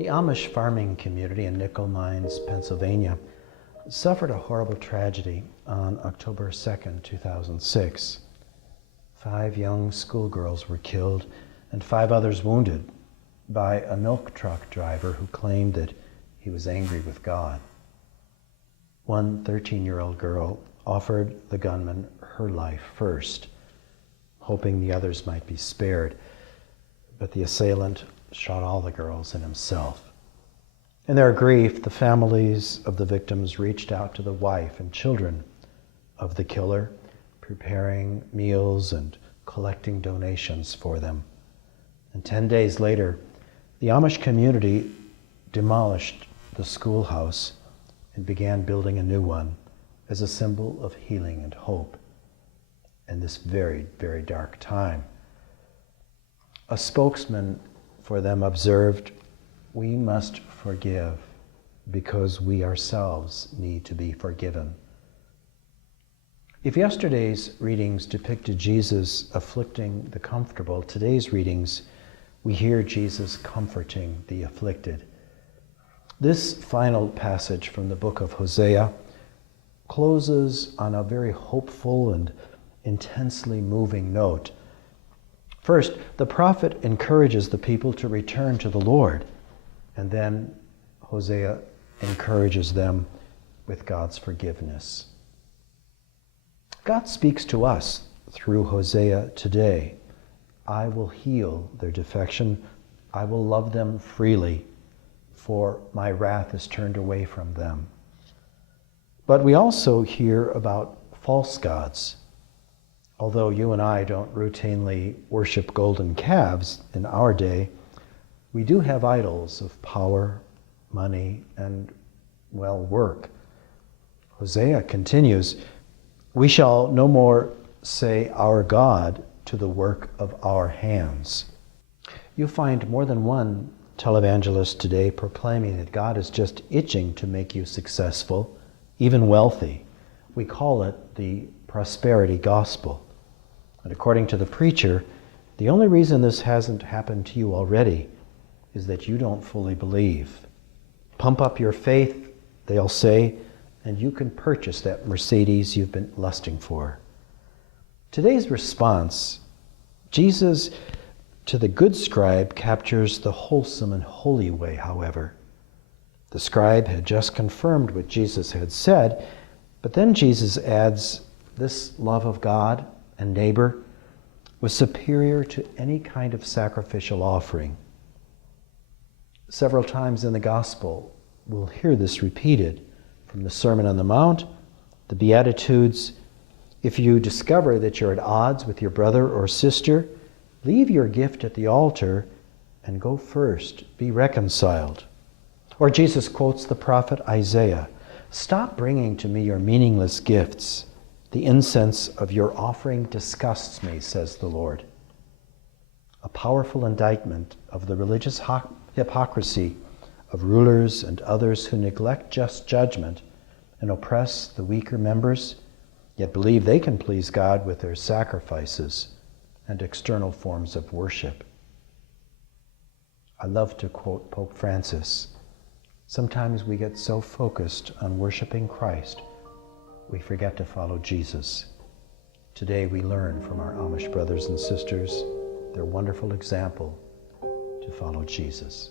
The Amish farming community in Nickel Mines, Pennsylvania, suffered a horrible tragedy on October 2nd, 2006. 5 young schoolgirls were killed and 5 others wounded by a milk truck driver who claimed that he was angry with God. One 13-year-old girl offered the gunman her life first, hoping the others might be spared, but the assailant shot all the girls and himself. In their grief, the families of the victims reached out to the wife and children of the killer, preparing meals and collecting donations for them. And 10 days later, the Amish community demolished the schoolhouse and began building a new one as a symbol of healing and hope in this very, very dark time. A spokesman for them observed, "We must forgive because we ourselves need to be forgiven." If yesterday's readings depicted Jesus afflicting the comfortable, today's readings, we hear Jesus comforting the afflicted. This final passage from the book of Hosea closes on a very hopeful and intensely moving note. First, the prophet encourages the people to return to the Lord, and then Hosea encourages them with God's forgiveness. God speaks to us through Hosea today. I will heal their defection. I will love them freely, for my wrath is turned away from them. But we also hear about false gods. Although you and I don't routinely worship golden calves in our day, we do have idols of power, money, and, well, work. Hosea continues, "We shall no more say our God to the work of our hands." You'll find more than one televangelist today proclaiming that God is just itching to make you successful, even wealthy. We call it the prosperity gospel. And according to the preacher, the only reason this hasn't happened to you already is that you don't fully believe. Pump up your faith, they'll say, and you can purchase that Mercedes you've been lusting for. Today's response, Jesus to the good scribe, captures the wholesome and holy way, however. The scribe had just confirmed what Jesus had said, but then Jesus adds, this love of God and neighbor was superior to any kind of sacrificial offering. Several times in the gospel, we'll hear this repeated from the Sermon on the Mount, the Beatitudes. If you discover that you're at odds with your brother or sister, leave your gift at the altar and go first, be reconciled. Or Jesus quotes the prophet Isaiah, "Stop bringing to me your meaningless gifts. The incense of your offering disgusts me, says the Lord." A powerful indictment of the religious hypocrisy of rulers and others who neglect just judgment and oppress the weaker members, yet believe they can please God with their sacrifices and external forms of worship. I love to quote Pope Francis, "Sometimes we get so focused on worshiping Christ, we forget to follow Jesus." Today we learn from our Amish brothers and sisters their wonderful example to follow Jesus.